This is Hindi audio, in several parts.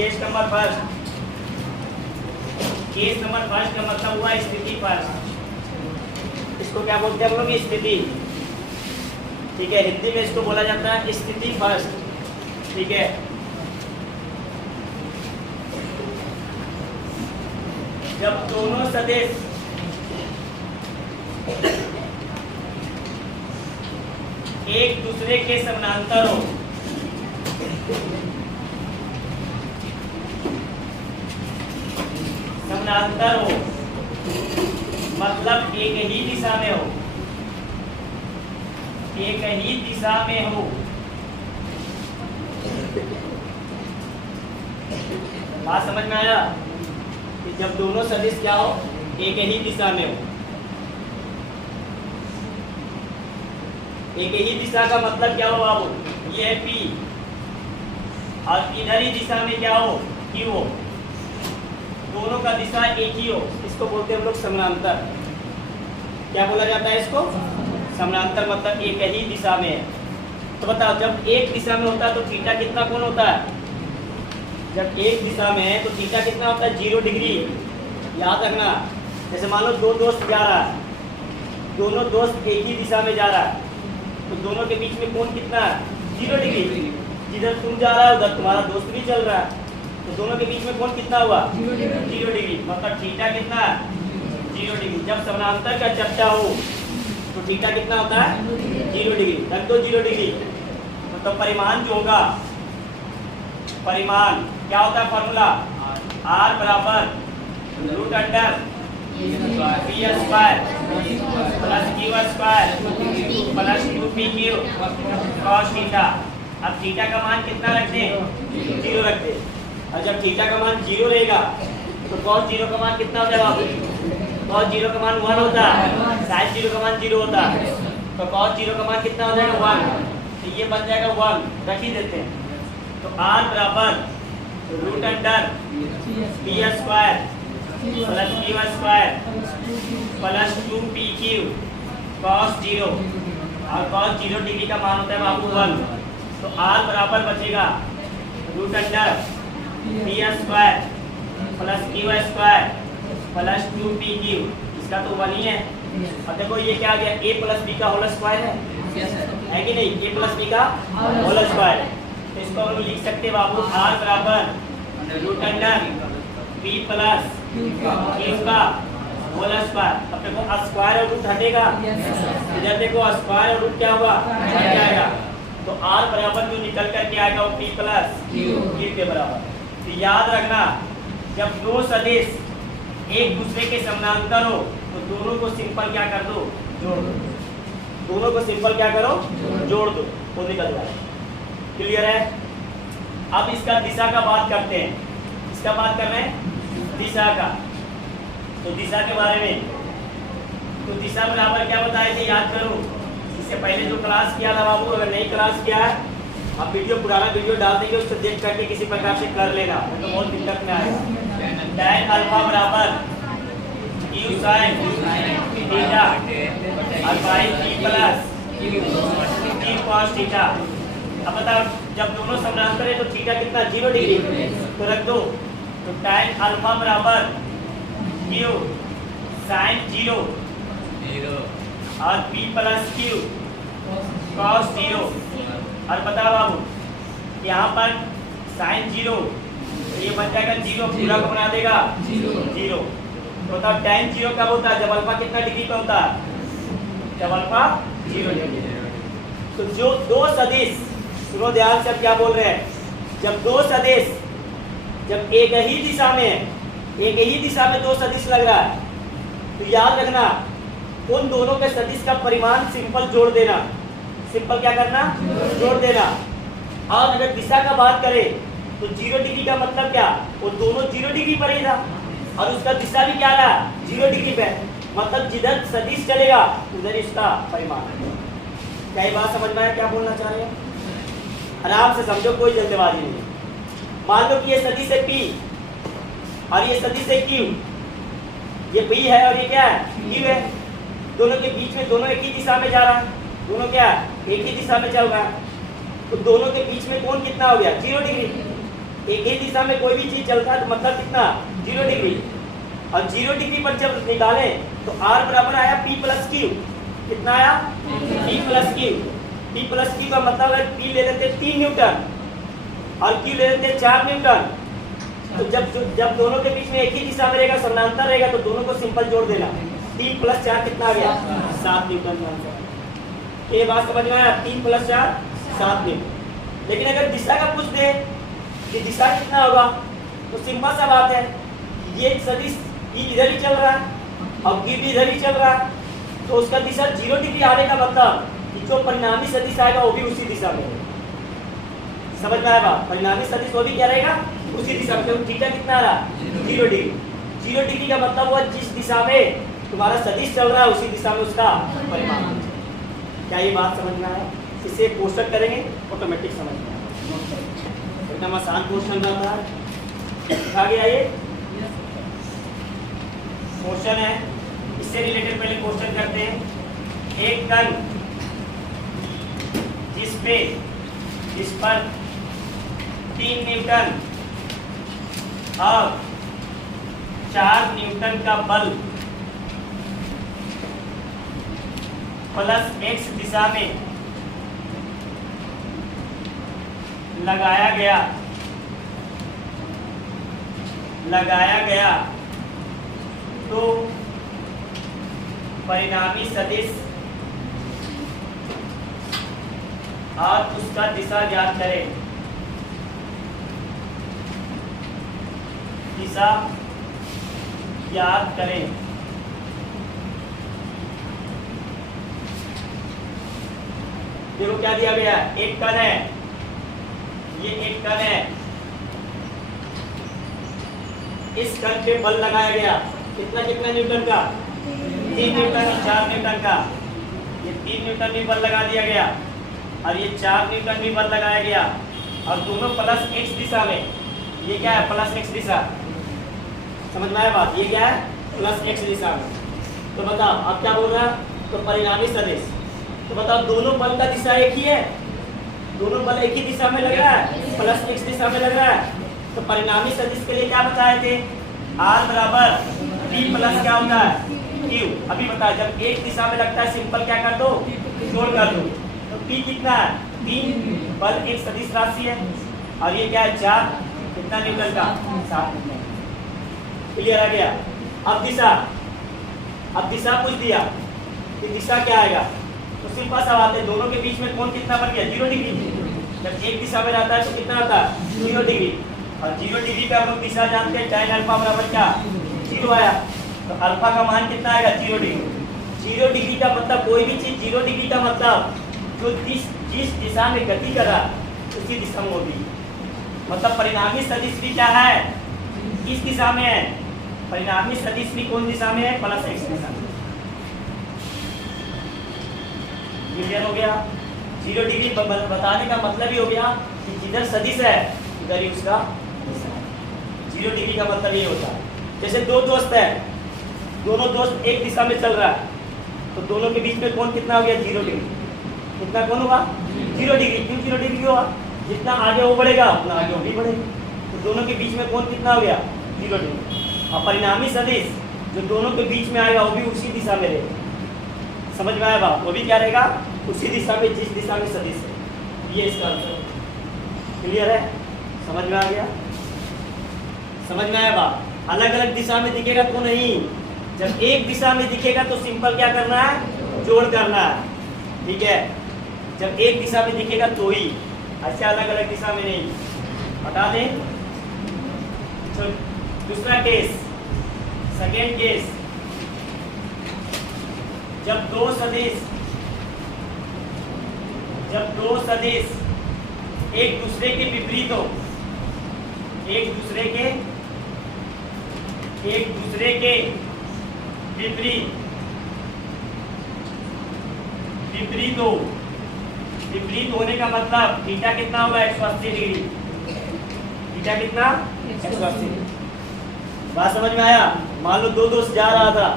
Case number first. Case number first का मतलब हुआ स्थिति फर्स्ट। इसको क्या बोलते हैं हम लोग? स्थिति। ठीक है, हिंदी में इसको बोला जाता है स्थिति फर्स्ट। ठीक है, जब दोनों सदिश एक दूसरे के समानांतर हो, समानांतर हो मतलब एक ही दिशा में हो, एक ही दिशा में हो, बात समझ में आया? कि जब दोनों सदिश क्या हो? एक ही दिशा में हो। एक ही दिशा का मतलब क्या हो बाबू? ये है P, और इधर ही दिशा में क्या हो? Q हो। दोनों का दिशा एक ही हो, इसको बोलते हैं हम लोग समानांतर। क्या बोला जाता है इसको? समानांतर, मतलब एक ही दिशा में है। तो बताओ, जब एक दिशा में होता है तो थीटा कितना कोण होता है? जब एक दिशा में है तो थीटा कितना होता है? 0 डिग्री। याद रखना। जैसे मान लो दो दोस्त जा रहा है, दोनों दोस्त एक ही दिशा में जा रहा है, तो दोनों के बीच में कोण कितना है? 0 डिग्री। जिधर तुम जा रहा है उधर तुम्हारा दोस्त भी चल रहा है, तो दोनों के बीच में कोण कितना हुआ? 0 डिग्री। मतलब थीटा कितना है? 0 डिग्री। जब समानांतर का चर्चा हो तो थीटा कितना होता है? 0 डिग्री। रख दो 0 डिग्री। मतलब परिमाण जो होगा, परिमाण क्या होता है? फॉर्मूला R बराबर root under P square plus Q square plus 2pq cos theta. अब थीटा का मान कितना रखते हैं? 0 रखते हैं। और जब थीटा का मान 0 रहेगा तो cos 0 का मान कितना होता है बाबू? cos 0 का मान 1 होता है, sin 0 का मान 0 होता है। तो cos 0 का मान कितना हो जाएगा? 1। तो ये बन जाएगा 1, रख ही देते हैं। तो R बराबर root under P square plus Q square plus 2pq cos 0, और cos 0 डिग्री का मान होता है बाबू 1। तो R बराबर बचेगा root under P square plus Q square plus 2pq। इसका तो 1 ही है। और देखो ये क्या आ गया? a प्लस बी का होल स्क्वायर है कि नहीं? a प्लस बी का होल स्क्वायर। तो इसको हम लोग लिख सकते हैं बाबू R बराबर root under P plus Q का होल स्क्वायर। अब देखो स्क्वायर और रूट हटेगा, इधर देखो स्क्वायर और रूट क्या होगा? हट जाएगा। तो R बराबर जो निकल करके आएगा वो P प्लस Q के बराबर। तो याद रखना, जब दो सदिश एक दूसरे के समानांतर हो तो दोनों को सिंपल क्या कर दो? जोड़ दो। दोनों को सिंपल क्या करो? जोड़ दो, वो निकल जाए। क्लियर है? अब इसका दिशा का बात करते हैं। इसका बात कर रहे हैं दिशा का। तो दिशा के बारे में, तो दिशा बराबर क्या बताए थे? याद करो। इससे पहले जो क्लास किया था बाबू, अगर नहीं क्लास किया है आप वीडियो, पुराना वीडियो डाल देंगे, उसको देख करके किसी प्रकार से कर लेना, तो बहुत दिक्कत में आएगा। tan अल्फा बराबर क्यू साइन थीटा और by p plus Q cos theta. अब बताओ, जब दोनों समानांतर है तो थीटा कितना? 0 डिग्री। तो रख दो। तो tan अल्फा बराबर क्यू साइन 0 और p प्लस क्यू cos 0। और बताओ बाबू, यहाँ पर साइन 0, ये बन जाएगा 0, पूरा को बना देगा 0। तो तब tan 0 कब होता है? जब अल्फा कितना डिग्री पे होता है? जब अल्फा 0 डिग्री। तो जो दो सदिश, सुनो ध्यान से, अब क्या बोल रहे हैं? जब दो सदिश जब एक ही दिशा में है, एक ही दिशा में दो सदिश लग रहा है, तो याद रखना उन दोनों के सदिश का परिमाण सिंपल जोड़ देना। सिंपल क्या करना? जोड़ देना। और अगर दिशा का बात करें तो 0 डिग्री का मतलब क्या? वो दोनों 0 डिग्री पर ही था, और उसका दिशा भी क्या रहा? 0 डिग्री पे। मतलब जिधर सदिश चलेगा उधर इसका परिमाण। क्या ये बात समझ में आया? क्या बोलना चाह रहे हैं? आराम से समझो, कोई जल्दबाजी नहीं। मान लो कि ये सदिश है P और ये सदिश है Q। ये P है और ये क्या है? Q है। दोनों के बीच में, दोनों एक ही दिशा में जा रहा है, दोनों क्या एक ही दिशा में चल रहा है, तो दोनों के बीच में कोण कितना हो गया? 0 डिग्री। एक ही दिशा में कोई भी चीज चलता है तो मतलब कितना 0 डिग्री। और 0 डिग्री पर जब निकालें तो R बराबर आया P प्लस क्यू। कितना आया P plus Q. P plus Q का मतलब है P ले लेते 3 न्यूटन और Q ले लेते 4 न्यूटन। तो जब दोनों के बीच में एक ही दिशा में रहेगा, समानांतर रहेगा, तो दोनों को सिंपल जोड़ देना। 3 + 4 कितना आ गया 7 न्यूटन का आंसर। ये बात समझ में आया? 3 + 4 7 न्यूटन। लेकिन अगर दिशा का पूछ दे कि दिशा कितना होगा तो सिंपल सा बात है, ये सदिश E इधर ही चल रहा है और Q भी इधर ही चल रहा है, तो उसका दिशा 0 डिग्री आने का मतलब कि जो परिणामी सदिश आएगा वो भी उसी दिशा में है। समझ में आया बात? परिणामी सदिश वो भी क्या रहेगा उसी दिशा में। क्योंकि थीटा कितना आ रहा 0 डिग्री। 0 डिग्री का मतलब हुआ जिस दिशा में तुम्हारा सदिश चल रहा है उसी दिशा में उसका परिमाण। क्या ये बात समझ में आया? इसे पोस्टर करेंगे ऑटोमेटिक समझ में आएगा। एकदम आसान क्वेश्चन रहता है। आगे आइए, क्वेश्चन है, इससे रिलेटेड पहले क्वेश्चन करते हैं। एक कण जिस पर 3 न्यूटन और 4 न्यूटन का बल प्लस x दिशा में लगाया गया तो परिणामी सदिश और उसका दिशा ज्ञात करें। दिशा ज्ञात करें। देखो क्या दिया गया, एक कण है, ये एक कण है, इस कण पे बल लगाया गया कितना न्यूटन का 3 न्यूटन और 4 न्यूटन का। ये 3 न्यूटन भी बल लगा दिया गया और ये 4 न्यूटन भी बल लगाया गया और दोनों प्लस x दिशा में। ये क्या है प्लस x दिशा, समझ में आया बात? ये क्या है प्लस x दिशा में। तो बताओ अब क्या बोल रहा है, तो परिणामी सदिश। तो बताओ दोनों बल का दिशा एक ही है, दोनों बल एक ही दिशा में लग रहा है, प्लस x दिशा में लग रहा है। तो परिणामी सदिश के लिए क्या बताए थे, R बराबर P प्लस क्या होता है Q। अभी बताया जब एक दिशा में लगता है सिंपल क्या कर दो जोड़ कर दो। तो P कितना है 3, बल एक सदिश राशि है और ये क्या है 4, कितना न्यूटन का 7 न्यूटन। क्लियर आ गया? अब दिशा पूछ दिया कि दिशा क्या आएगा, तो सिंपल सा बात है, दोनों के बीच में कोण कितना बन गया 0 डिग्री। जब एक दिशा में रहता है तो कितना आता है 0 डिग्री और 0 डिग्री का हम लोग दिशा जानते हैं, tan अल्फा बराबर क्या 0 आया। तो अल्फा का मान कितना आएगा 0 डिग्री। 0 डिग्री का मतलब कोई भी चीज 0 डिग्री का मतलब जो जिस दिशा में गति कर रहा उसी दिशा में होगी। मतलब परिणामी सदिश भी क्या है इस दिशा में है, परिणामी सदिश भी कौन दिशा में है प्लस x दिशा में। क्लियर हो गया? 0 डिग्री बताने का मतलब ही हो गया कि जिधर सदिश है उधर ही उसका दिशा है। 0 डिग्री का मतलब ये होता है, जैसे दो दोस्त है, दोनों दोस्त एक दिशा में चल रहा है तो दोनों के बीच में कोण कितना हो गया 0 डिग्री। कितना कोण हुआ 0 डिग्री। क्यों 0 डिग्री हुआ? जितना आगे वो बढ़ेगा उतना आगे वो भी बढ़ेगा, तो दोनों के बीच में कोण कितना हो गया 0 डिग्री। और परिणामी सदिश जो दोनों के बीच में आएगा वो भी उसी दिशा में रहेगा। समझ में आया बात? वो भी क्या रहेगा उसी दिशा में जिस दिशा में सदिश है। ये इसका आंसर। क्लियर है? समझ में आ गया? समझ में आया बात? अलग अलग दिशा में दिखेगा तो नहीं, जब एक दिशा में दिखेगा तो सिंपल क्या करना है जोड़ करना है। ठीक है, जब एक दिशा में दिखेगा तो ही, ऐसे अलग अलग दिशा में नहीं। बता दें दूसरा केस, सेकेंड केस, जब दो सदिश एक दूसरे के विपरीत हो, एक दूसरे के विपरीत होने का मतलब थीटा कितना होगा 180 डिग्री। थीटा कितना 180। बात समझ में आया? मान लो दो दोस्त जा रहा था,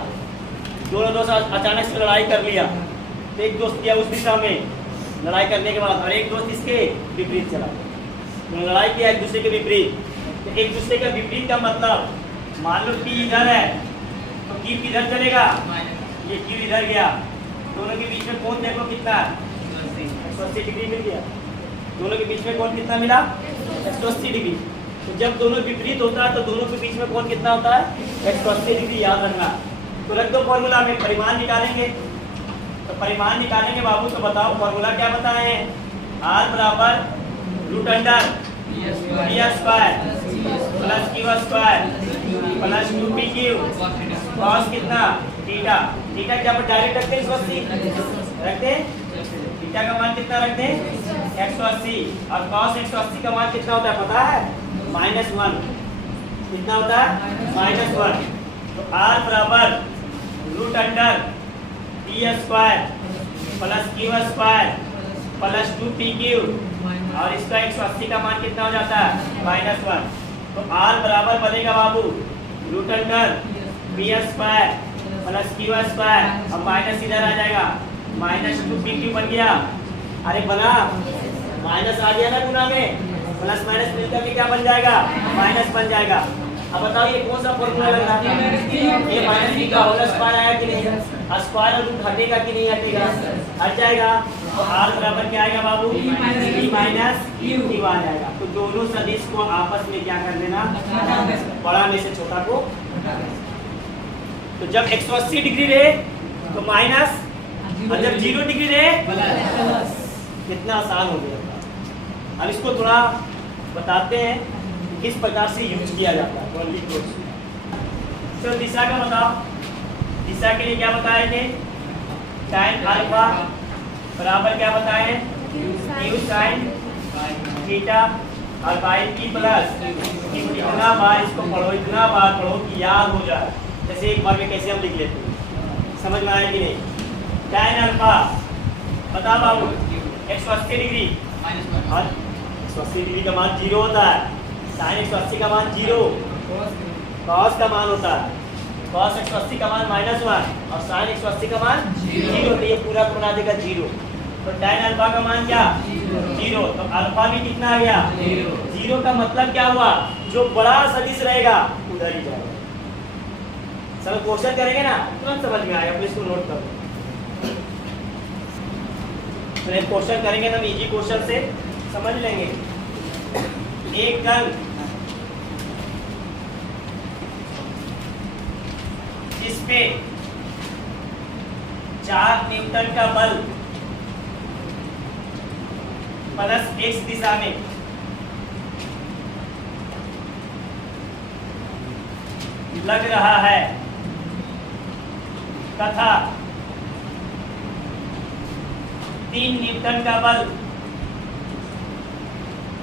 दोनों दोस्त अचानक से लड़ाई कर लिया, तो एक दोस्त गया उस दिशा में लड़ाई करने के बाद और एक दोस्त इसके विपरीत चला, तो लड़ाई किया एक दूसरे के विपरीत। तो एक दूसरे का विपरीत का मतलब, मान लो P इधर है तो Q किधर चलेगा, ये Q इधर गया, दोनों के बीच में कोण देखो कितना है, 180 डिग्री मिल गया। दोनों के बीच में कोण कितना मिला, 180 डिग्री। तो जब दोनों विपरीत होता है तो दोनों के बीच में कोण कितना होता है, 180 डिग्री, याद रखना। तो रख दो फॉर्मूला में, परिमाण निकालेंगे। तो परिमाण निकालेंगे बाबू, तो बताओ फॉर्मूला क्या बताए हैं, R बराबर root under B square plus Q square plus 2pq cos कितना थीटा। थीटा क्या पर डायरेक्ट रखते हैं 180, रखते हैं। थीटा का मान कितना रखते हैं 180, और कॉस 180 का मान कितना होता है पता है, -1। कितना होता है, -1। तो R बराबर root under B square plus Q square plus 2pq, और इसका 180 का मान कितना हो जाता है, -1। तो R बराबर बनेगा बाबू root under B square plus Q square, और माइनस इधर आ जाएगा, -2pq बन गया। अरे बना, माइनस आ गया ना गुना में, प्लस माइनस मिलकर के क्या बन जाएगा, माइनस बन जाएगा। अब बताओ ये कौन सा फॉर्मूला लग रहा है, ये माइनस बी का होल स्क्वायर आया कि नहीं, स्क्वायर और रूट हटेगा कि नहीं हटेगा, हट जाएगा। तो R बराबर क्या आएगा बाबू, b माइनस q आ जाएगा। तो दोनों सदिश को आपस में क्या कर देना, बड़ा में से छोटा को। तो जब 180 डिग्री रहे तो माइनस, और जब 0 डिग्री रहे कितना आसान हो गया। अब इसको थोड़ा बताते हैं कि किस प्रकार से यूज किया जाता है। तो दिशा का बताओ, दिशा के लिए क्या बताए थे, साइन अल्फा बराबर क्या बताए, क्यू साइन थीटा, और बाई की प्लस इतना बार इसको पढ़ो, इतना बार पढ़ो कि याद हो जाए। जैसे एक बार में कैसे हम लिख लेते हैं, समझ में आया कि नहीं। tan अल्फा बता बाबू 180 डिग्री, और 180 डिग्री का मान 0 होता है, साइन 180 का मान 0, कॉस का मान होता है, कॉस 180 का मान -1, और साइन 180 का मान 0, तो ये पूरा बना देगा 0। तो tan अल्फा का मान क्या, 0। तो अल्फा भी कितना आ गया, 0 का मतलब क्या हुआ, जो बड़ा सदिश रहेगा उधर ही जाएगा। सब क्वेश्चन करेंगे ना तुरंत समझ में आएगा, प्लीज इसको नोट करो। तो एक क्वेश्चन करेंगे ना, इजी क्वेश्चन से समझ लेंगे। एक कण जिसपे 4 न्यूटन का बल प्लस x दिशा में लग रहा है तथा 3 न्यूटन का बल,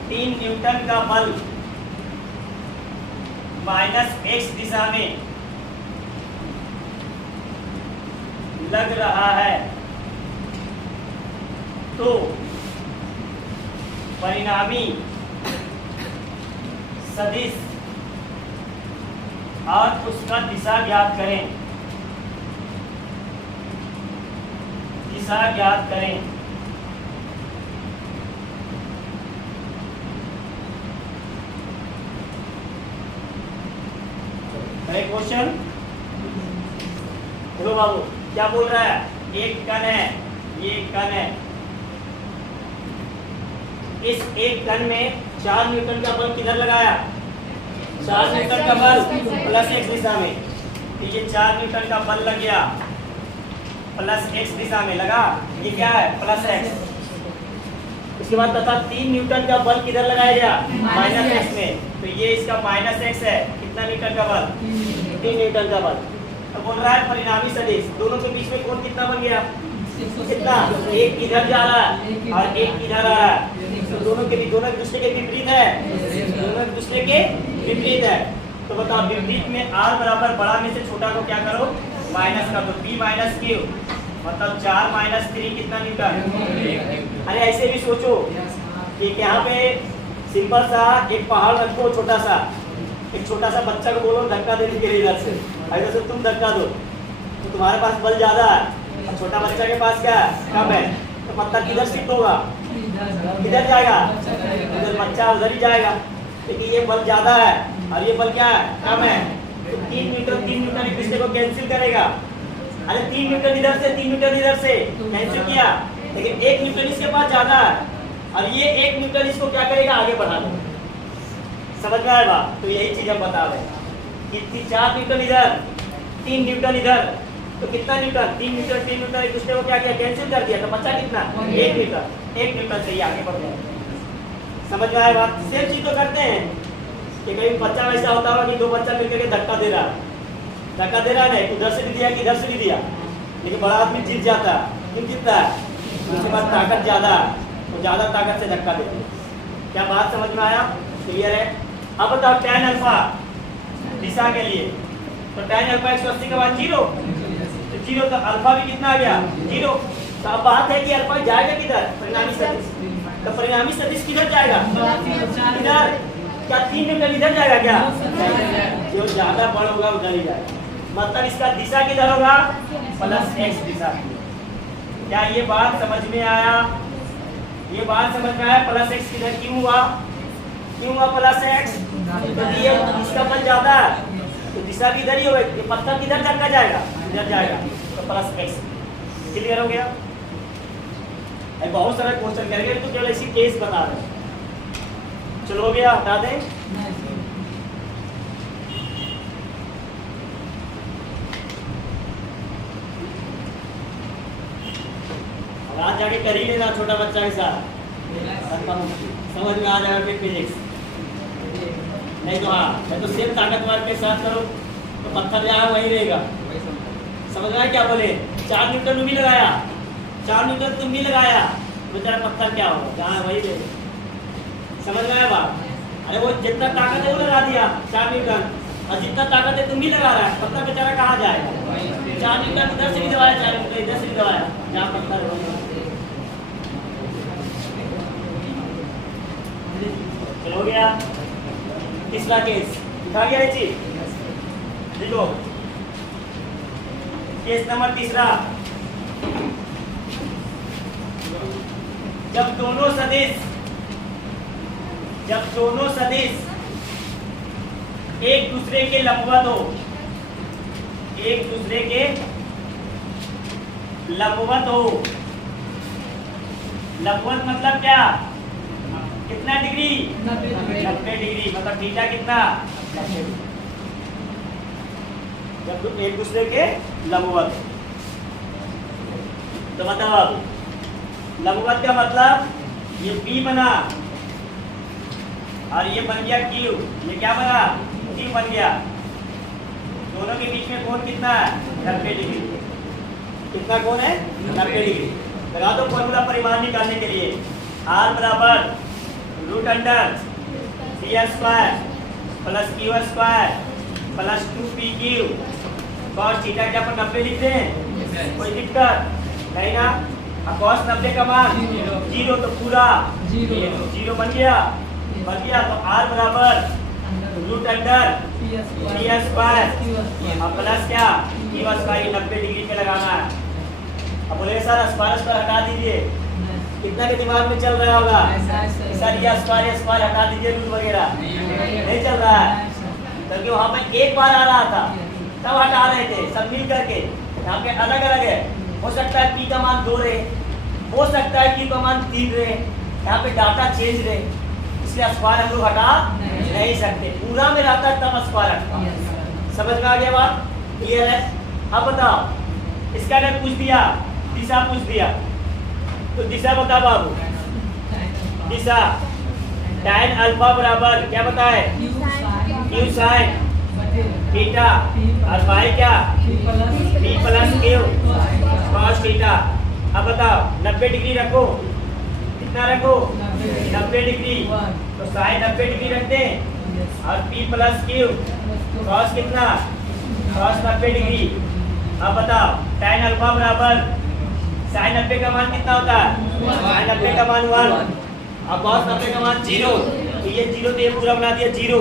3 न्यूटन का बल -x दिशा में लग रहा है, तो परिणामी सदिश और उसका दिशा ज्ञात करें, दिशा ज्ञात करें। क्वेश्चन देखो बाबू क्या बोल रहा है, एक कण है, ये एक कण है, इस एक कण में 4 न्यूटन का बल किधर लगाया, 4 न्यूटन का बल प्लस x दिशा में, तो ये 4 न्यूटन का बल लग गया प्लस x दिशा में लगा, ये क्या है प्लस x। उसके बाद तथा 3 न्यूटन का बल किधर लगाया गया, माइनस x में, तो ये इसका माइनस x है, कितना न्यूटन का बल, 3 न्यूटन का बल। तो बोल रहा है परिणामी सदिश, दोनों के बीच में कोण कितना बन गया, कितना, एक इधर जा रहा है और एक इधर आ रहा है, तो दोनों एक दूसरे के विपरीत है, दोनों एक दूसरे के विपरीत है। तो बताओ विपरीत में r बराबर बड़ा में से छोटा को क्या करो, माइनस कर दो, b माइनस क्यू मतलब 4 - 3 कितना न्यूटन। अरे ऐसे भी सोचो कि यहाँ पे सिंपल सा एक पहाड़ रखो, छोटा सा, एक छोटा सा बच्चा को बोलो धक्का देने के लिए इधर से, इधर से तुम धक्का दो तो तुम्हारे पास बल ज्यादा है और छोटा बच्चा के पास क्या कम है, तो पत्थर किधर शिफ्ट होगा, किधर जाएगा, इधर बच्चा उधर ही जाएगा। लेकिन ये बल ज्यादा है और ये बल क्या है, कम है, तो 3 न्यूटन एक दूसरे को कैंसिल करेगा। अरे 3 न्यूटन इधर से 3 न्यूटन इधर से कैंसिल किया, लेकिन 1 न्यूटन इसके पास ज्यादा है और ये 1 न्यूटन इसको क्या करेगा, आगे बढ़ा देगा। समझ में आया बात? तो यही चीज हम बता रहे हैं कि 4 न्यूटन इधर 3 न्यूटन इधर, तो कितना न्यूटन, 3 न्यूटन एक दूसरे को क्या किया, कैंसिल कर दिया, तो बचा कितना, 1 न्यूटन से ही आगे बढ़ गया। समझ में आया बात? सेम चीज तो करते हैं कि कहीं बच्चा वैसा होता होगा कि 2 बच्चा मिलकर के धक्का दे रहा है, उधर से भी दिया कि इधर से भी दिया, लेकिन बड़ा आदमी जीत जाता है। क्यों जीतता है? उसके पास ताकत ज्यादा है, तो ज्यादा ताकत से धक्का देते हैं। क्या बात समझ में आया? क्लियर है? अब बताओ tan अल्फा दिशा के लिए, तो tan अल्फा 180 के बाद 0, तो 0 तो अल्फा भी कितना आ गया, 0। तो अब बात है कि अल्फा जाएगा किधर, परिणामी सदिश, तो परिणामी सदिश किधर जाएगा, इधर। क्या 3 न्यूटन इधर जाएगा क्या, जो ज्यादा बड़ होगा उधर ही जाएगा, मतलब इसका दिशा किधर होगा, +x दिशा। क्या ये बात समझ में आया? ये बात समझ में आया? +x किधर क्यों हुआ +x, तो ये इसका बल ज्यादा है तो दिशा भी इधर ही होगा, ये पत्थर किधर धक्का जाएगा, इधर जाएगा, तो +x। क्लियर हो गया? बहुत सारा क्वेश्चन करेंगे, तो केवल इसी केस बता रहे हैं। चलो हो गया, हटा दें। आज जाके कर ही लेना छोटा बच्चा के साथ, समझ में आ जाएगा फिजिक्स। नहीं तो हाँ, मैं तो सेम ताकतवर के साथ करो तो पत्थर जहाँ वही रहेगा। समझ में आया क्या बोले? 4 न्यूटन तुम भी लगाया, 4 न्यूटन तुम भी लगाया, बेचारा पत्थर क्या होगा, जहाँ वही रहेगा। समझ में आया बात? अरे वो जितना ताकत है वो लगा दिया 4 न्यूटन, और जितना ताकत है तुम भी लगा रहा है, पत्थर बेचारा कहाँ जाएगा? 4 न्यूटन इधर से भी दबाया, 4 न्यूटन इधर से भी दबाया, जहाँ पत्थर है। चलो हो गया। तीसरा केस दिखा गया ये चीज, देखो केस नंबर तीसरा। जब दोनों सदिश एक दूसरे के लंबवत हो, एक दूसरे के लंबवत हो, लंबवत मतलब क्या, कितना डिग्री, 90 डिग्री, मतलब थीटा कितना, 90 डिग्री। जब एक दूसरे के लंबवत, तो बताओ अब लंबवत का मतलब ये P बना और ये बन गया Q, ये क्या बना, Q बन गया। दोनों के बीच में कोण कितना है, 90 डिग्री। कितना कोण है, 90 डिग्री। लगा दो फॉर्मूला परिमाण निकालने के लिए, R बराबर √c² + q² + 2pq cos theta क्या पर 90 लिख दें, कोई दिक्कत नहीं ना। अब cos 90 का मान 0, तो पूरा 0 बन गया। तो R बराबर √p² अब प्लस क्या, q², 90 डिग्री पे लगाना है। अब बोले सर स्क्वायर हटा दीजिए, कितना के दिमाग में चल रहा होगा, सर ये स्क्वायर हटा दीजिए, रूट वगैरह नहीं चल रहा है, क्योंकि वहाँ पे एक बार आ रहा था तब हटा रहे थे सब मिल करके। यहाँ पे अलग अलग है, हो सकता है P का मान 2 रहे, हो सकता है Q का मान 3 रहे, यहाँ पे डाटा चेंज रहे, इसलिए स्क्वायर हम लोग हटा नहीं सकते, पूरा में रहता तब स्क्वायर हटता। समझ में आ गया बात? क्लियर है? अब बताओ इसका अगर पूछ दिया, दिशा पूछ दिया, तो दिशा बता बाबू, दिशा tan अल्फा बराबर क्या बताए, Q sin थीटा और y क्या, P + Q cos थीटा। अब बताओ 90 डिग्री रखो, कितना रखो, 90 डिग्री, तो sin 90 डिग्री रखते हैं और P + Q cos कितना, cos 90 डिग्री। अब बताओ tan अल्फा बराबर sin 90 का मान कितना होता है, sin 90 का मान 1 और cos 90 का मान 0, तो ये 0 तो ये पूरा बना दिया 0।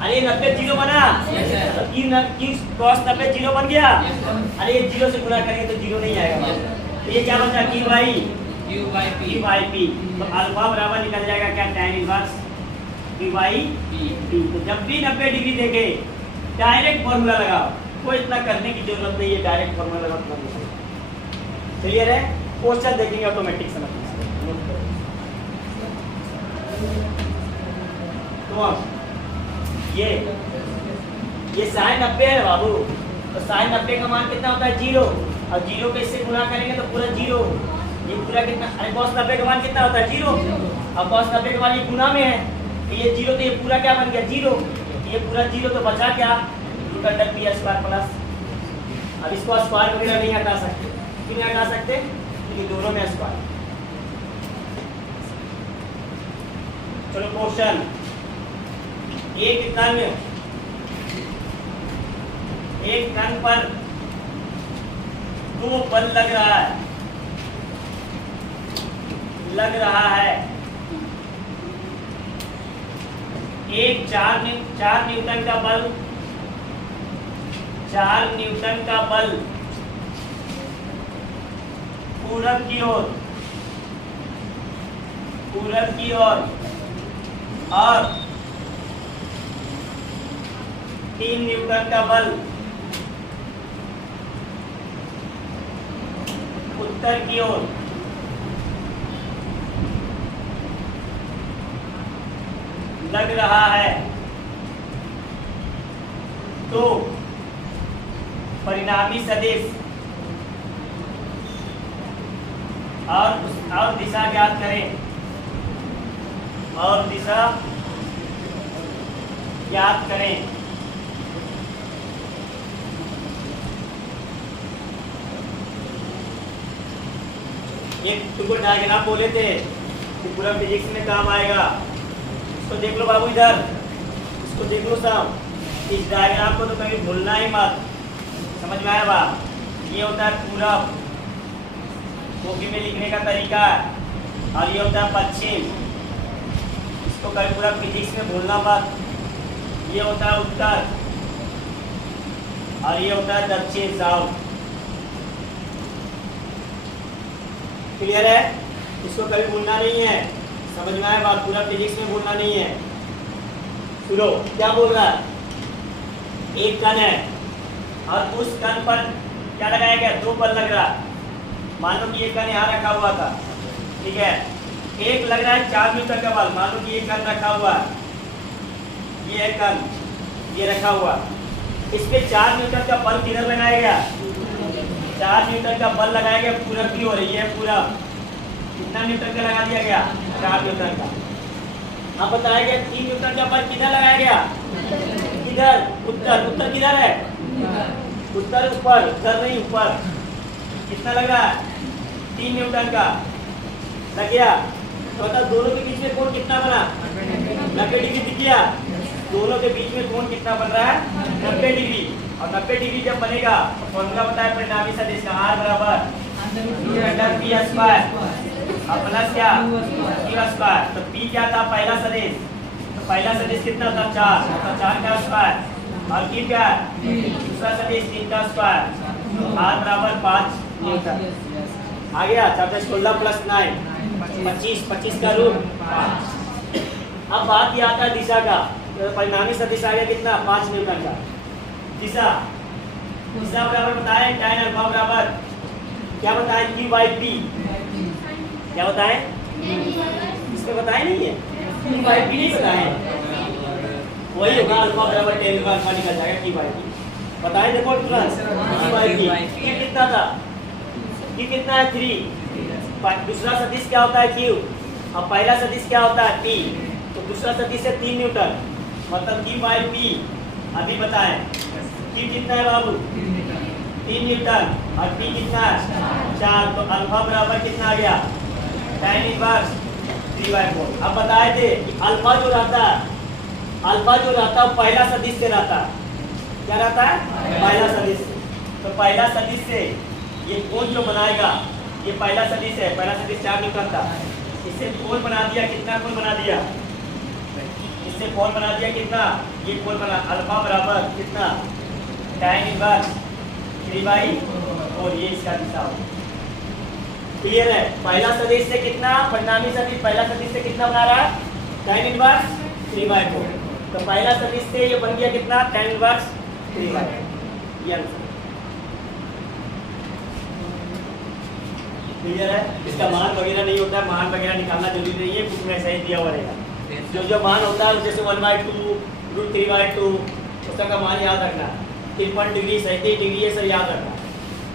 अरे 90 0 बना, तो cos 90 0 बन गया। अरे ये 0 से गुणा करेंगे तो 0 नहीं आएगा, तो ये क्या बचा, Q/P। तो अल्फा बराबर निकल जाएगा क्या, tan inverse D by D. तो जब भी 90 डिग्री देखे डायरेक्ट फॉर्मूला लगाओ, कोई इतना करने की जरूरत नहीं है, डायरेक्ट फॉर्मूला लगाओ। क्लियर है? क्वेश्चन देखेंगे ऑटोमेटिक समझ में। तो अब ये साइन 90 है बाबू, तो साइन 90 का मान कितना होता है 0, और 0 पे इससे गुणा करेंगे तो पूरा 0, ये पूरा कितना, अरे cos 90 का मान कितना होता है 0, अब cos 90 का मान ये गुणा में है तो ये 0, तो ये पूरा क्या बन गया 0, ये पूरा 0, तो बचा क्या root under P square plus. अब इसको स्क्वायर वगैरह नहीं हटा सकते, क्यों नहीं हटा सकते, क्योंकि दोनों में स्क्वायर। चलो क्वेश्चन एक कण पर 2 बल लग रहा है, एक 4 न्यूटन का बल, 4 न्यूटन का बल पूरब की ओर और 3 न्यूटन का बल उत्तर की ओर लग रहा है, तो परिणामी सदिश और दिशा ज्ञात करें, और दिशा ज्ञात करें। एक तुमको डायग्राम बोले थे कि पूरा फिजिक्स में काम आएगा, इसको देख लो बाबू, इधर इसको देख लो सब, इस डायग्राम को तो कभी भूलना ही मत, समझ में आया बा। ये होता है पूरब, कॉपी में लिखने का तरीका, और ये होता है पश्चिम, इसको कभी पूरा फिजिक्स में भूलना मत। ये होता है उत्तर, और ये होता है दक्षिण साउथ। क्लियर है? इसको कभी भूलना नहीं है, समझ में आया बात, पूरा फिजिक्स में भूलना नहीं है। सुनो क्या बोल रहा है, एक कण है और उस कण पर क्या लगाया गया, 2 बल लग रहा। मान लो कि ये कण यहाँ रखा हुआ था, ठीक है, एक लग रहा है 4 न्यूटन का बल, मान लो कि ये कण रखा हुआ है, ये है कण, ये रखा हुआ, इस पे 4 न्यूटन का बल किधर लगाया गया, 4 न्यूटन का बल लगाया गया पूरब की ओर, ये पूरा कितना न्यूटन का लगा दिया गया, 4 न्यूटन का। अब बताया गया 3 न्यूटन का बल किधर लगाया गया, किधर, उत्तर, उत्तर किधर है, उत्तर ऊपर, उत्तर नहीं ऊपर, कितना लग रहा है 3 न्यूटन का लग गया। तो बता दोनों के बीच में कोण कितना बना, 90 डिग्री दिख गया, दोनों के बीच में कोण कितना बन रहा है 90 डिग्री, और 90 डिग्री जब बनेगा तो फॉर्मूला बताया परिणामी सदिश का, R बराबर अंडर पी स्क्वायर और प्लस क्या क्यू स्क्वायर। तो P क्या था, पहला सदिश, तो पहला सदिश कितना था 4, तो 4 का स्क्वायर, और Q क्या दूसरा सदिश 3 का स्क्वायर, R बराबर 5 न्यूटन। आ गया, चौथा 16 प्लस 9 25, 25 का रूट 5। अब बात ये आता है दिशा का, तो परिणामी सदिश आ गया कितना 5 न्यूटन का। दिशा बराबर बताए tan अल्फा बराबर क्या बताए Q बाई P, क्या बताए, इसमें बताए नहीं है, Q बाई P नहीं बताए, वही होगा अल्फा बराबर tan का अल्फा निकल जाएगा Q बाई P, बताए देखो तुरंत Q बाई P। Q कितना था, Q कितना है 3, दूसरा सदिश क्या होता है Q, और पहला सदिश क्या होता है P, तो दूसरा सदिश है 3 न्यूटन, मतलब Q बाई P अभी बताएं। Q कितना है बाबू 3 न्यूटन, और P कितना है 4, तो अल्फा बराबर कितना आ गया tan इनवर्स 3/4। अब बताए थे कि अल्फा जो रहता है पहला सदिश से रहता है, क्या रहता है पहला सदिश से, तो पहला सदिश से ये कोण जो बनाएगा, ये पहला सदिश है, पहला सदिश 4 न्यूटन था, इससे कोण बना दिया, कितना कोण बना दिया, इससे कोण बना दिया कितना, ये कोण बना अल्फा बराबर कितना tan इनवर्स 3/4, ये इसका दिशा होगा। क्लियर है? पहला सदिश से कितना, परिणामी सदिश पहला सदिश से कितना बना रहा है tan इनवर्स 3/4। तो पहला सदिश से ये बन गया कितना, tan इनवर्स 3/4। ये आंसर क्लियर है। इसका मान वगैरह नहीं होता है, मान वगैरह निकालना जरूरी नहीं है, कुछ में ऐसा ही दिया हुआ रहेगा। जो मान होता है जैसे 1/2 √3/2 उसका मान याद रखना, 53 डिग्री 37 डिग्री ये सब याद रखना,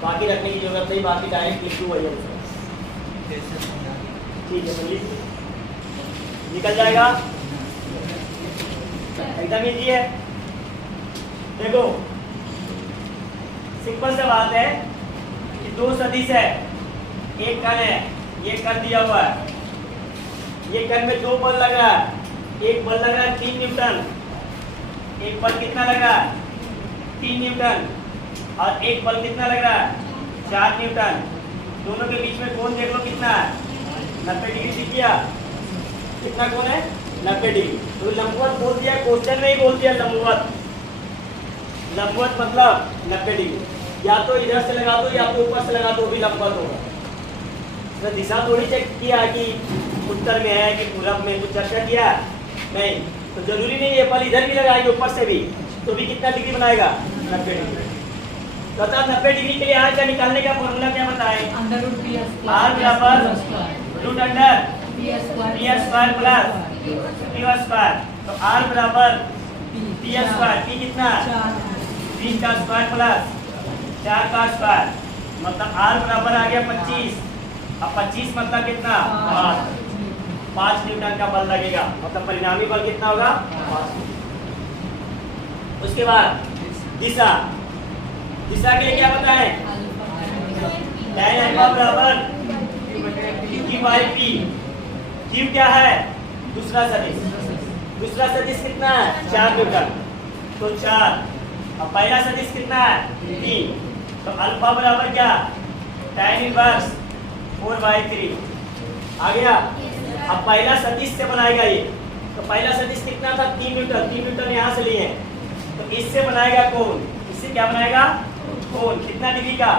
बाकी रखने की जरूरत नहीं, बाकी डायरेक्ट लिख दो वही आंसर। ठीक है तो लिख निकल जाएगा एकदम इजी है। देखो सिंपल सा बात है कि दो सदिश है, एक कण है, ये कण दिया हुआ है, ये कण में दो बल लग रहा है, एक बल लग रहा है 3 न्यूटन, एक बल कितना लग रहा है 3 न्यूटन, और एक बल कितना लग रहा है 4 न्यूटन। दोनों के बीच में कोण देख लो कितना है, 90 डिग्री दिख गया, कितना कोण है 90 डिग्री। तो लंबवत बोल दिया, क्वेश्चन में ही बोल दिया लंबवत, लंबवत मतलब 90 डिग्री, या तो इधर से लगा दो या तो ऊपर से लगा दो भी लंबवत होगा। तो दिशा थोड़ी चेक किया कि उत्तर में है कि पूरब में, कुछ चर्चा किया नहीं, तो जरूरी नहीं है बल इधर भी लगाएंगे ऊपर से भी तो भी कितना डिग्री बनाएगा 90 डिग्री। तो 90 डिग्री के लिए आर का निकालने का फॉर्मूला क्या बताएं, आर बराबर root under P square plus Q square. तो आर बराबर पी स्क्वायर, पी कितना 3 का स्क्वायर प्लस 4 का स्क्वायर, मतलब आर बराबर आ गया 25। अब 25 मतलब कितना 5 न्यूटन का बल लगेगा, मतलब परिणामी बल कितना होगा 5। उसके बाद दिशा, दिशा के लिए क्या बताएं, tan अल्फा बराबर Q/P। Q क्या है दूसरा सदिश, दूसरा सदिश कितना है 4 न्यूटन, तो 4। अब पहला सदिश कितना है 3, तो अल्फा बराबर क्या tan इनवर्स 4/3 आ गया। अब पहला सदिश से बनाएगा ये, तो पहला सदिश कितना था 3 न्यूटन, 3 न्यूटन यहाँ से लिए, तो इससे बनाएगा कोण, इससे क्या बनाएगा कोण, कितना डिग्री का,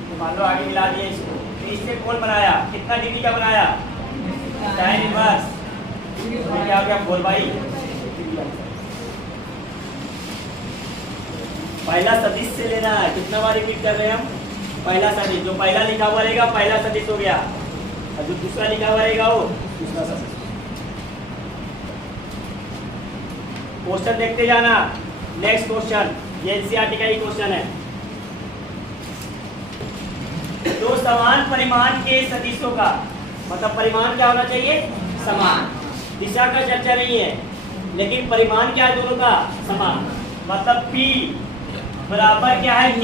तो मान लो आगे मिला दिया इसको, तो इससे कोण बनाया, कितना डिग्री का बनाया tan इनवर्स, तो क्या हो गया 4/3। पहला सदिश से लेना है, कितना बार रिपीट कर रहे हैं हम, पहला सदिश, जो पहला लिखा हुआ रहेगा पहला सदिश हो गया, और जो दूसरा लिखा हुआ रहेगा वो दूसरा सदिश। क्वेश्चन देखते जाना। नेक्स्ट क्वेश्चन, ये एनसीईआरटी का ही क्वेश्चन है। दो समान परिमाण के सदिशों का, मतलब परिमाण क्या होना चाहिए समान, दिशा का चर्चा नहीं है, लेकिन परिमाण क्या है दोनों का समान, मतलब P बराबर क्या है Q,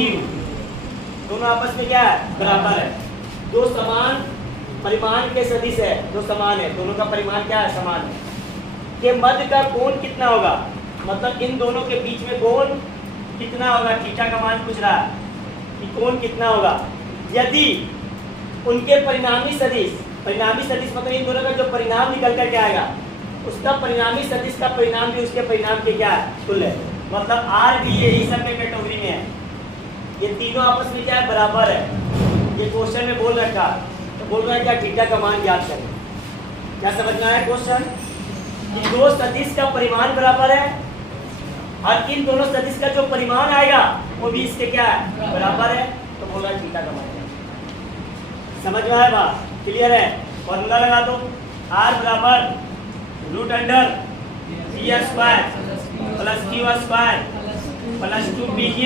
दोनों आपस में क्या है बराबर है। दो समान परिमाण के सदिश है, दो समान है, दोनों का परिमाण क्या है समान है, के मध्य का कोण कितना होगा, मतलब इन दोनों के बीच में कोण कितना होगा, थीटा का मान पूछ रहा है कि कोण कितना होगा यदि उनके परिणामी सदिश, परिणामी सदिश मतलब इन दोनों का जो परिणाम निकल कर के आएगा उसका परिणामी सदिश का परिणाम भी उसके परिणाम के क्या है तुल्य है, मतलब आर भी यही सब में कैटेगरी में है, ये तीनों आपस में क्या है बराबर है। ये क्वेश्चन में बोल रखा, तो बोल रहा है क्या थीटा का मान ज्ञात करें। क्या समझना है क्वेश्चन कि दो सदिश का परिमाण बराबर है और इन दोनों सदिश का जो परिमाण आएगा वो भी इसके क्या है बराबर है, तो बोल रहा है थीटा का मान। समझ में आया बात, क्लियर है। फॉर्मूला लगा दो, आर बराबर root under P square plus Q square plus 2pq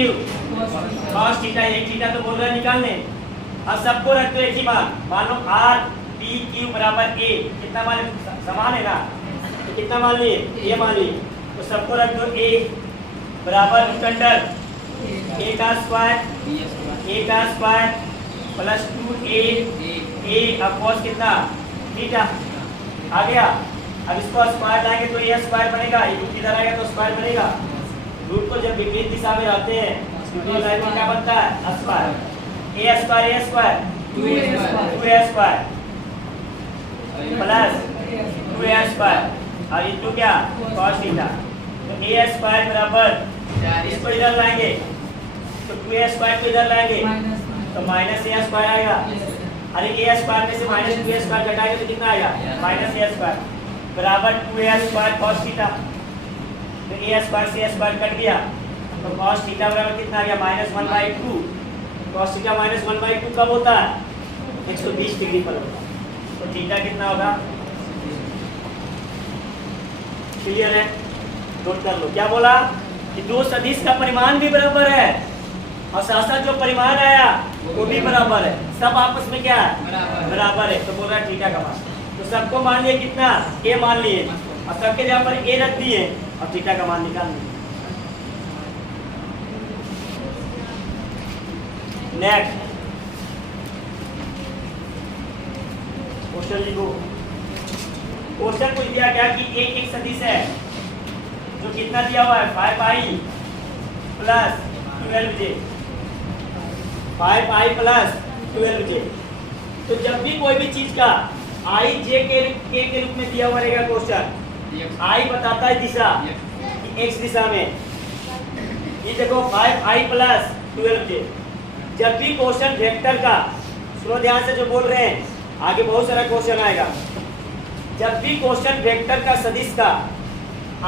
cos theta, एक थीटा तो बोल रहा है निकालने। अब सबको रख दो एक ही मान, मान लो आर पी क्यू बराबर ए, कितना मान समान है ना, तो कितना मान लिए ए मान लिए, तो सबको रख दो ए बराबर रूट अंडर ए का स्क्वायर प्लस 2a ए अब cos कितना थीटा आ गया। अब इसको स्क्वायर लाएंगे तो ए स्क्वायर बनेगा, ये रूट इधर आएगा तो स्क्वायर बनेगा। रूट को जब विपरीत दिशा में रहते हैं तो लाइन में क्या बनता है square, a square 2a square plus 2a square और इनटू क्या cos थीटा, तो a स्क्वायर बराबर इसको इधर लाएंगे तो 2a स्क्वायर को इधर लाएंगे तो माइनस a स्क्वायर आएगा। अरे a स्क्वायर में से माइनस 2a स्क्वायर घटाएंगे तो कितना आएगा माइनस a स्क्वायर, बराबर 2a स्क्वायर cos थीटा। तो a स्क्वायर से a स्क्वायर कट गया तो cos थीटा बराबर कितना आ गया -1/2। cos थीटा -1/2 कब होता है 120 डिग्री पर होता है। तो थीटा कितना होगा, क्लियर है, नोट कर लो। क्या बोला कि दो सदिश का परिमाण भी बराबर है और साथ साथ जो परिमाण आया वो भी बराबर है, सब आपस में क्या है बराबर है। तो बोल रहा है थीटा का मान, तो सबको मान लिए कितना a मान लिए और सबके जगह पर a रख दिए और थीटा का मान निकाल लिए। नेक्स्ट क्वेश्चन लिखो। क्वेश्चन पूछ दिया गया कि एक सदिश है जो कितना दिया हुआ है 5i plus 12j, 5i plus 12j। तो जब भी कोई भी चीज का i j के रूप में दिया हुआ रहेगा क्वेश्चन, i बताता है दिशा कि x दिशा में, ये देखो 5i प्लस 12j। जब भी क्वेश्चन वेक्टर का, सुनो ध्यान से जो बोल रहे हैं, आगे बहुत सारा क्वेश्चन आएगा। जब भी क्वेश्चन वेक्टर का सदिश का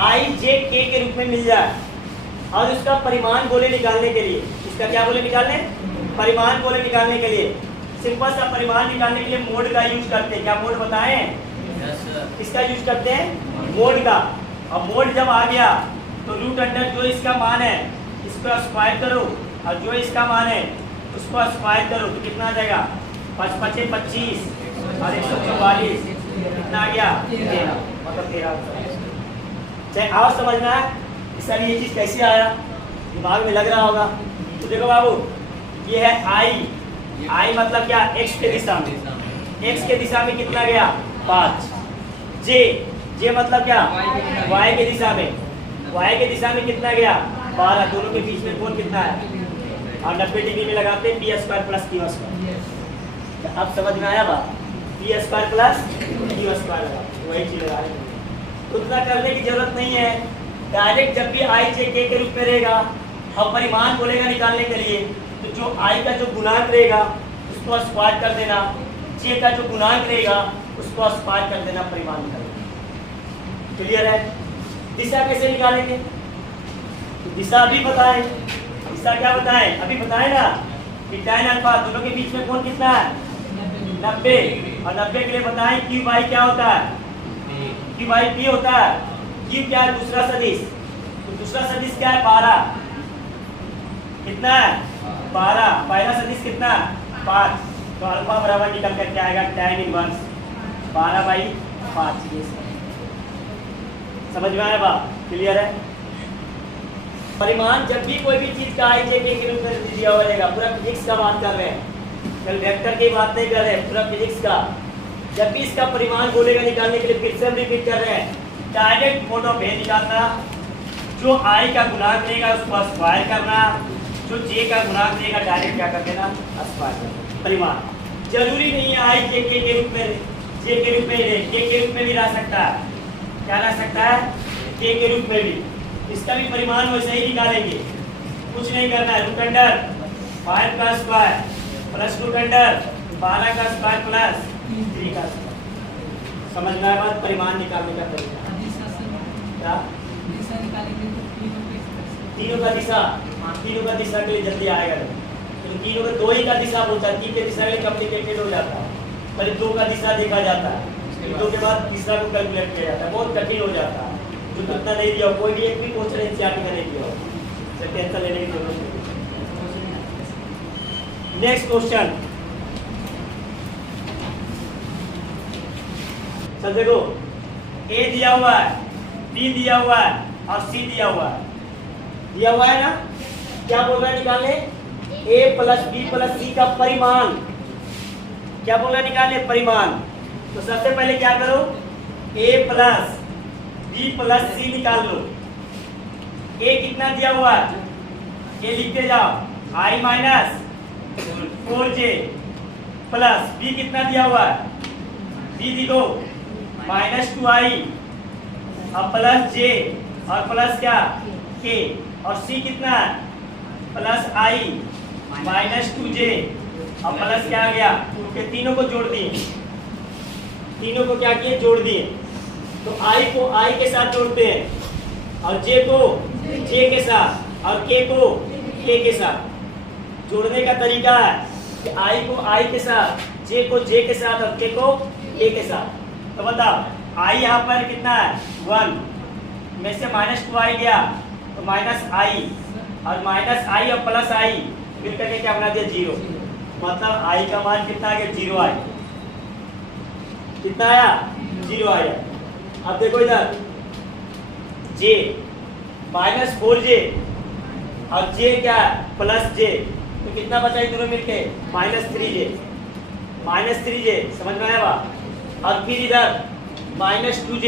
i j k के रूप में मिल जाए और उसका परिमाण बोले निकालने के लिए, इसका क्या बोले निकालने, परिमाण बोले निकालने के लिए, सिंपल सा परिमाण निकालने के लिए मोड का यूज करते हैं। क्या मोड बताएं, इसका यूज करते हैं मोड का। और मोड जब आ गया तो रूट अंडर जो इसका मान है इसको स्क्वायर करो और जो इसका मान है उसको स्क्वायर करो तो कितना आ जाएगा 5 × 5 = 25 और 144 कितना आ गया 13, मतलब 13। चाहे आओ समझना है सर ये चीज कैसे आया, दिमाग में लग रहा होगा। तो देखो बाबू, ये है i मतलब क्या x के दिशा में, x के दिशा में कितना गया 5। j मतलब क्या y के दिशा में, y के दिशा में कितना गया 12। दोनों के बीच में कोण कितना है और 90 डिग्री में लगाते हैं p² प्लस q²। अब समझ में आया बात, p² प्लस q² लगा वही चीज लगा रहे हैं। उतना करने की जरूरत नहीं है, डायरेक्ट जब भी i j k के रूप में रहेगा और परिमाण बोलेगा निकालने के लिए तो जो i का जो गुणांक रहेगा उसको स्क्वायर कर देना, j का जो गुणांक रहेगा उसको स्क्वायर कर देना, परिमाण निकालेंगे। क्लियर है। दिशा कैसे निकालेंगे, तो दिशा अभी बताएं, दिशा क्या बताएं अभी बताएं ना कि tan अल्फा दोनों के बीच में कोण कितना है 90 और 90 के लिए बताएं q बाई क्या होता है, q बाई p होता है। q क्या है दूसरा सदिश, तो दूसरा सदिश क्या है 12, कितना है 12, पहला सदिश कितना 5, तो अल्फा बराबर निकल कर क्या आएगा tan इनवर्स 12/5। ये समझ में आया बात, क्लियर है। परिमाण जब भी कोई भी चीज का i j k के रूप में दिया हुआ रहेगा, पूरा फिजिक्स का बात कर रहे हैं, कल वेक्टर की बात नहीं कर रहे हैं, पूरा फिजिक्स का। जब भी इसका परिमाण बोलेगा निकालने के लिए फिर से हम रिपीट कर रहे हैं, डायरेक्ट मोड ऑफ ए निकालना, जो i का गुणांक रहेगा उसको स्क्वायर करना, जो j का गुणांक रहेगा डायरेक्ट क्या कर देना स्क्वायर करना। परिमाण जरूरी नहीं है i j k के रूप में, j के रूप में k के रूप में भी रह सकता है, क्या रह सकता है k के रूप में भी। इसका भी परिमाण वैसे ही निकालेंगे, कुछ नहीं करना है, रूट अंडर 5 का स्क्वायर प्लस रूट अंडर 12 का स्क्वायर प्लस 3 का स्क्वायर। समझ में आया बात, परिमाण निकालने का तरीका क्या, तीनों का दिशा, तीनों का दिशा के लिए जल्दी आएगा, तो तीनों का 2 ही का दिशा बोलता है, 3 के दिशा के लिए कॉम्प्लिकेटेड हो जाता है, पहले 2 का दिशा देखा जाता है, 2 के बाद तीसरा को कैलकुलेट किया जाता है, बहुत कठिन हो जाता है। जो कितना नहीं दिया कोई भी एक भी क्वेश्चन एनसीईआरटी का नहीं दिया हो, टेंशन लेने की जरूरत नहीं। नेक्स्ट क्वेश्चन, चल देखो, ए दिया हुआ है, बी दिया हुआ है और सी दिया हुआ है, दिया हुआ है ना। क्या बोल रहा है निकालने, ए प्लस बी प्लस सी का परिमाण, क्या बोल रहा है निकालने परिमाण। तो सबसे पहले क्या करो, ए प्लस बी प्लस सी निकाल लो। ए कितना दिया हुआ है, ए लिखते जाओ i minus 4j plus B कितना दिया हुआ है, बी लिखो -2i और प्लस j और प्लस क्या k, और सी कितना है प्लस i -2j और प्लस क्या आ गया, के तीनों को जोड़ दिए, तीनों को क्या किए जोड़ दिए। तो आई को आई के साथ जोड़ते हैं और जे को जे के साथ और के को के के साथ। जोड़ने का तरीका है कि आई को आई के साथ, जे को जे के साथ और के को के के साथ। तो बताओ आई यहाँ पर कितना है 1 में से -2 आई गया तो -i और -i और +i मिल करके क्या बना दिया 0। मतलब i का मान कितना आ गया 0 आया। कितना आया 0 आया। अब देखो इधर j -4j और j क्या है +j, तो कितना बचा दोनों मिलके -3j समझ में आया। और फिर इधर -2j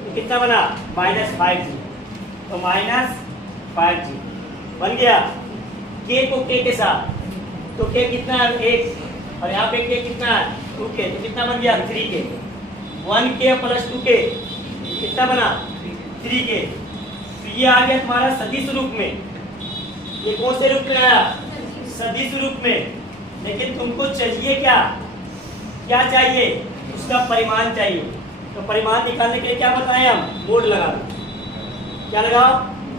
तो कितना बना -5j, तो -5j बन गया। k को k के साथ तो k कितना है 1 और यहाँ पे k कितना है 2k, तो कितना बन गया 3k। 1k + 2k कितना बना 3k। तो ये आ गया तुम्हारा सदिश रूप में। ये कौन से रूप में आया सदिश रूप में। लेकिन तुमको चाहिए क्या क्या चाहिए उसका परिमाण चाहिए। तो परिमाण निकालने के लिए क्या बताएं हम मोड लगा दो। क्या लगाओ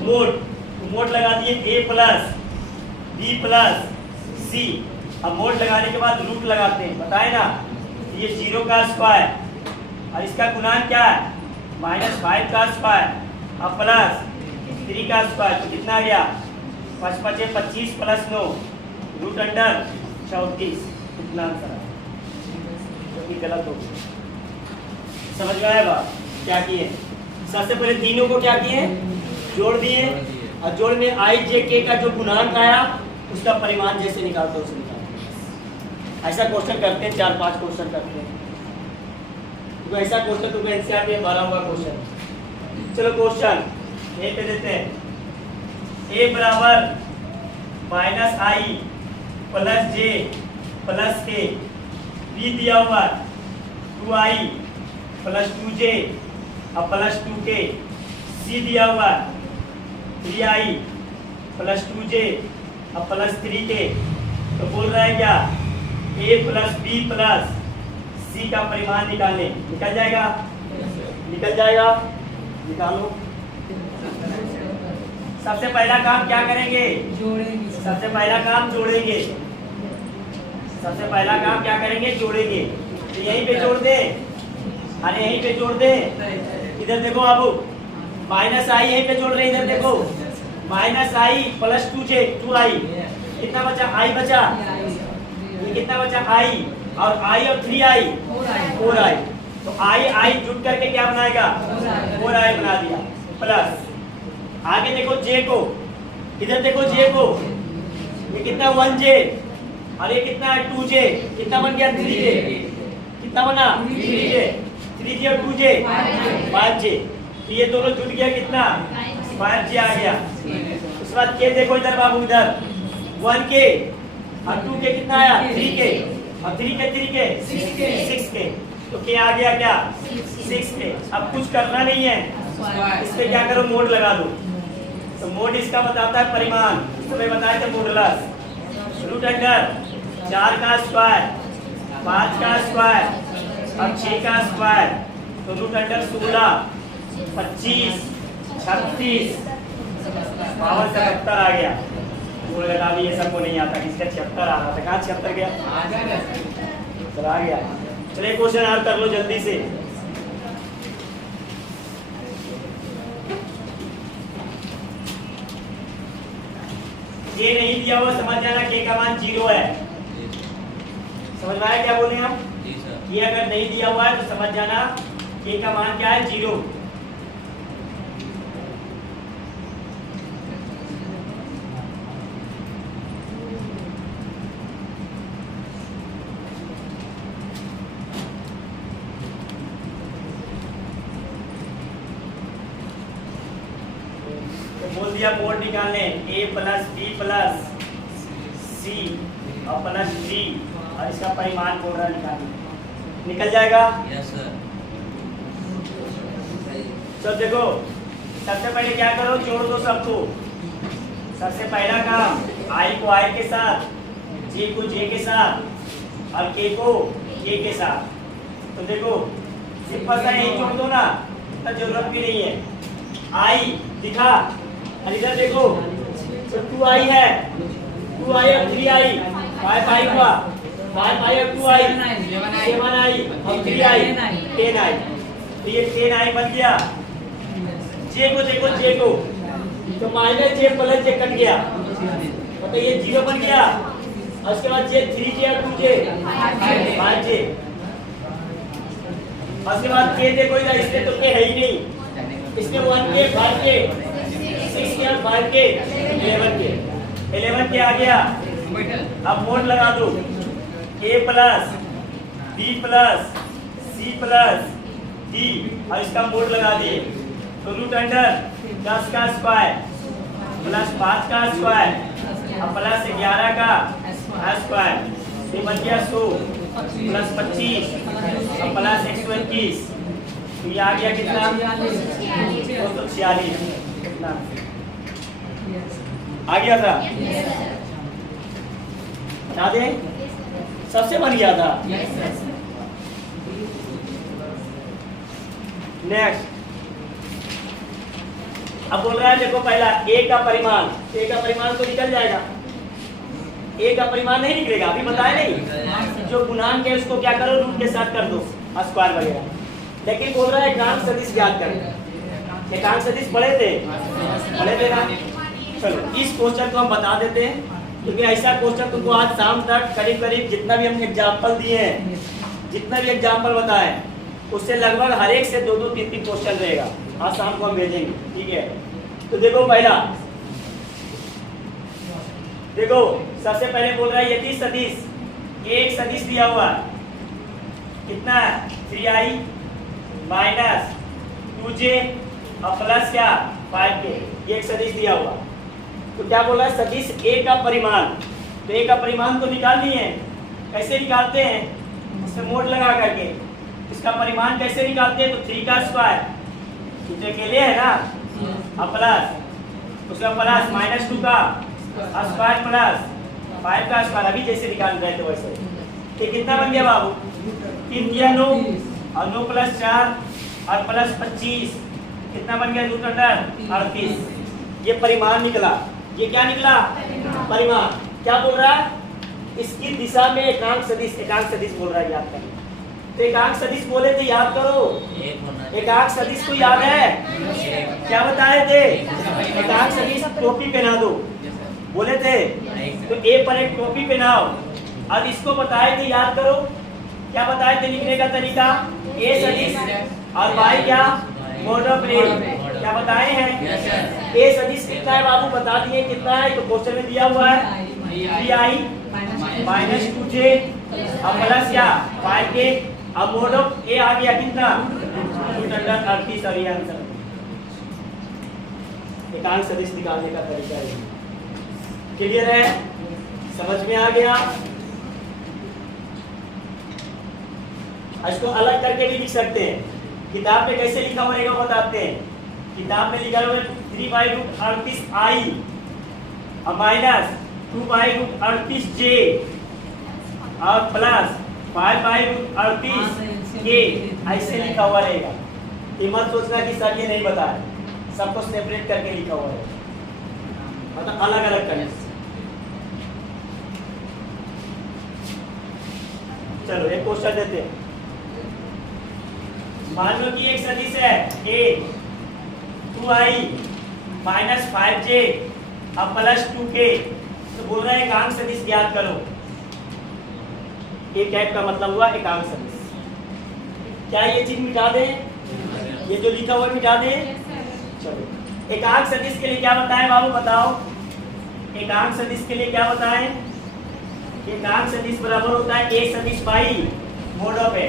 मोड। तो मोड लगा दिए a + b + c। अब मोड लगाने के बाद रूट लगाते हैं बताए ना। ये 0 का स्क्वायर और इसका गुणांक क्या है -5 का स्क्वायर और +3 का स्क्वायर, तो कितना आ गया 5 × 5 = 25 + 9 √34। कितना आंसर है जो कि गलत हो गया। समझ में आया बात क्या किए। सबसे पहले तीनों को क्या किए जोड़ दिए और जोड़ में i j k का जो गुणांक आया उसका परिमाण जैसे निकालते हैं उसे निकालते। ऐसा क्वेश्चन करते हैं 4-5 क्वेश्चन करते हैं। तो ऐसा क्वेश्चन तुमको एनसीईआरटी में भरा हुआ क्वेश्चन। चलो क्वेश्चन ए पे देते हैं। a = -i + j + k। b दिया हुआ 2i + 2j और + 2k। c दिया हुआ 3i + 2j और +3k। तो बोल रहा है क्या a + b + c का परिमाण निकालने। निकल जाएगा निकल जाएगा निकालो। सबसे पहला काम क्या करेंगे जोड़ेंगे। सबसे पहला काम जोड़ेंगे। सबसे पहला काम क्या करेंगे जोड़ेंगे। तो यहीं पे जोड़ दे अरे यहीं पे जोड़ दे। इधर देखो बाबू -i यहीं पे जोड़ रहे इधर देखो -i + 2j 2i। कितना बचा i बचा। ये कितना बचा i और i और 3i 4i। तो i जुट करके क्या बनाएगा 4i बना दिया प्लस। आगे देखो j को। इधर देखो j को। ये कितना 1j और ये कितना है 2j। कितना बन गया 3j। कितना बना 3j और 2j 5j। तो ये दोनों जुट गया कितना 5j आ गया। उसके बाद k देखो इधर बाबू इधर 1k और 2k कितना आया 3k और 3k 6k। तो k आ गया क्या 6k। अब कुछ करना नहीं है इस पे क्या करो मोड लगा दो। तो मोड इसका बताता है परिमाण। इसमें बताया था मॉडुलस √4 का स्क्वायर 5 का स्क्वायर और 6 का स्क्वायर। तो √16 25 36 पावर 77 आ गया। भी ये सबको नहीं आता किसका 76 आ रहा था। कहाँ 76 गया चल आ गया। चलिए क्वेश्चन और कर लो जल्दी से। ये नहीं दिया हुआ समझ जाना k का मान 0 है। समझ में आया क्या बोले हम। ये अगर नहीं दिया हुआ है तो समझ जाना k का मान क्या है 0। बोल दिया मोड निकालने a + b + c और +d और इसका परिमाण बोल रहा निकालने। निकल जाएगा यस सर। चलो देखो सबसे पहले क्या करो जोड़ दो सबको। सबसे पहला काम i को i के साथ j को j के साथ और k को k के साथ। तो देखो सिंपल सा यही जोड़ दो ना इतना जरूरत भी नहीं है। आई दिखा, और इधर देखो तो 2i है, 2i और 3i, 5i हुआ, 5i और 2i 7i और 3i 10i, तो ये 10i बन गया। जे को देखो, जे को तो माइनस जे प्लस जे कट गया, तो ये 0 बन गया। और उसके बाद जे 3j और 2j 5j, उसके बाद के देखो इधर, इसमें तो के है ही नहीं, इसमें 1k 5k 6k और 5k 11k आ गया। अब मोड लगा दो, a plus b plus c plus d, और इसका मोड लगा दिए तो रूट अंडर 10 का स्क्वायर प्लस 5 का स्क्वायर और प्लस 11 का स्क्वायर, ये बन गया 100 प्लस 25 और प्लस 121, तो ये आ गया कितना 246 आ गया था। बता दे सबसे बन गया था। नेक्स्ट अब बोल रहा है देखो पहला a का परिमाण, a का परिमाण तो निकल जाएगा, a का परिमाण नहीं निकलेगा, अभी बताया नहीं। जो गुणांक है उसको क्या करो, रूट के साथ कर दो स्क्वायर वगैरह, लेकिन बोल रहा है एकांक सदिश ज्ञात करें। एकांक सदिश पढ़े थे ना। चलो इस क्वेश्चन को हम बता देते हैं, क्योंकि ऐसा क्वेश्चन तुमको आज शाम तक करीब करीब जितना भी हमने एग्जाम्पल दिए हैं, जितना भी एग्जाम्पल बताए, उससे लगभग हर एक से 2-2 3-3 क्वेश्चन रहेगा। आज शाम को हम भेजेंगे, ठीक है। तो देखो पहला, देखो सबसे पहले बोल रहा है यदि सदिश, एक सदिश दिया हुआ कितना है 3i माइनस 2j और प्लस क्या 5k, ये एक सदिश दिया हुआ। तो क्या बोल रहा है सदिश a का परिमाण, तो a का परिमाण तो निकालनी है। कैसे निकालते हैं, इसमें मोड लगा करके। इसका परिमाण कैसे निकालते हैं, तो 3 का स्क्वायर, तो अकेले है ना, और प्लस उसका प्लस माइनस 2 का स्क्वायर प्लस 5 का स्क्वायर, अभी जैसे निकाल रहे थे वैसे। ये कितना बन गया बाबू, 3 दिया 9 और 9 प्लस 4 और प्लस 25, कितना बन गया रूट अंडर 38। ये परिमाण निकला। ये क्या निकला, परिमाण। क्या बोल रहा है, इसकी दिशा में एकांक सदिश, एकांक सदिश बोल रहा है, याद करो। तो एकांक सदिश बोले थे, याद करो। एकांक सदिश को याद है, क्या बताए थे, एकांक सदिश टोपी पहना दो बोले थे, तो ए पर एक टोपी पहनाओ। अब इसको बताए थे, याद करो क्या बताए थे लिखने का तरीका, ए सदिश और वाई क्या मोड ऑफ ए, क्या बताए हैं। ए सदिश कितना है बाबू, बता दिए कितना है, तो क्वेश्चन में दिया हुआ है 3i माइनस 2j और प्लस क्या 5k, अब मोड ऑफ ए आ गया कितना रूट अंडर 38, और ये आंसर। एकांक सदिश निकालने का तरीका है। क्लियर है, समझ में आ गया। इसको अलग करके भी लिख सकते हैं, किताब में कैसे लिखा होगा बताते हैं। किताब में लिखा होगा 3/√38i और माइनस 2/√38j और प्लस 5/√38k, ऐसे लिखा हुआ रहेगा। ये मत सोचना कि सर ये नहीं बताया, सबको सेपरेट करके लिखा हुआ है, मतलब अलग अलग करने। चलो एक क्वेश्चन देते हैं। मान लो कि एक सदिश है a 2i माइनस 5j और प्लस 2k, तो बोल रहा है एकांक सदिश ज्ञात करो। एक टाइप का मतलब हुआ एकांक सदिश। क्या ये चीज मिटा दें, ये जो लिखा हुआ मिटा दें। चलो एकांक सदिश के लिए क्या बताएं बाबू, बताओ। एकांक सदिश के लिए क्या बताएं, एकांक सदिश बराबर होता है ए सदिश बाई मोड ऑफ ए।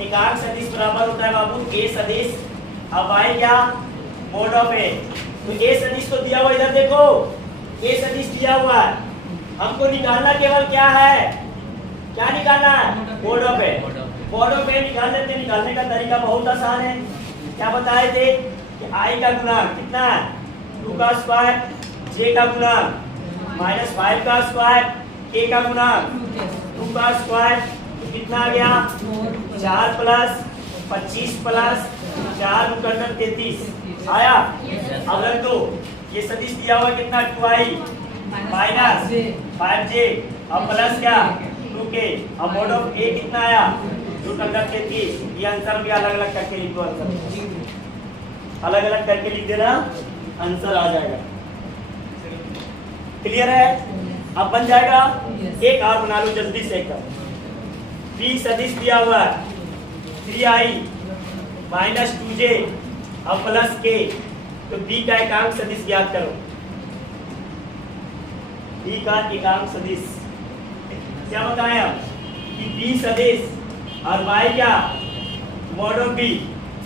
एकांक सदिश बराबर होता है बाबू ए सदिश अब बाई क्या मोड ऑफ ए। तो ए सदिश तो दिया हुआ, इधर देखो ए सदिश दिया हुआ है, हमको निकालना केवल क्या है, क्या निकालना है mod of a. Mod of a निकाल लेते हैं। निकालने का तरीका बहुत आसान है। क्या बताए थे कि आई का गुणांक कितना है 2 का स्क्वायर, जे का गुणांक माइनस 5 का स्क्वायर, के का गुणांक 2 का स्क्वायर, कितना आ गया 4 प्लस 25 प्लस 4 रूट अंडर 33 आया। अब रख दो, ये सदिश दिया हुआ कितना 2i माइनस 5j अब प्लस क्या 2k। अब मोड ऑफ a कितना आया रूट अंडर 33। ये आंसर भी अलग अलग करके लिख दो, आंसर अलग अलग करके लिख देना, आंसर आ जाएगा। क्लियर है? अब बन जाएगा। एक और बना लो जल्दी से एकदम। b सदिश दिया हुआ है 3i माइनस 2j अब प्लस k, तो b का एकांक सदिश ज्ञात करो। b का एकांक सदिश क्या बताएं हम कि b सदिश और y क्या मॉड ऑफ b,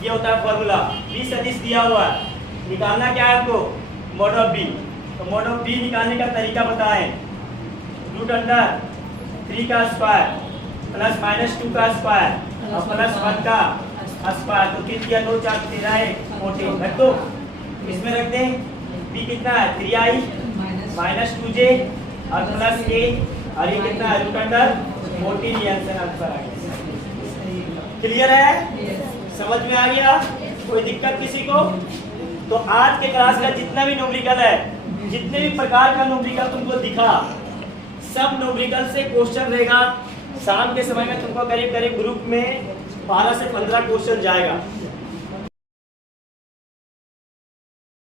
ये होता है फॉर्मूला। b सदिश दिया हुआ है, निकालना क्या है आपको मॉड ऑफ b। तो मॉड ऑफ b निकालने का तरीका बताएं। रूट अंडर 3 का स्क्वायर प्लस माइनस 2 का स्क्वायर और प्लस 1 का स्क्वायर, तो 3 किया 2 4 13 है 14 रख दो। इसमें रख दें b कितना है 3i माइनस 2j और प्लस k, और ये कितना है रूट अंडर 14। ये आंसर आ गया। क्लियर है? समझ में आ गया? कोई दिक्कत किसी को? तो आज के क्लास का जितना भी न्यूमेरिकल है, जितने भी प्रकार का न्यूमेरिकल तुमको दिखा, सब न्यूमेरिकल से क्वेश्चन रहेगा। शाम के समय में तुमको करीब करीब ग्रुप में 12 से 15 क्वेश्चन जाएगा।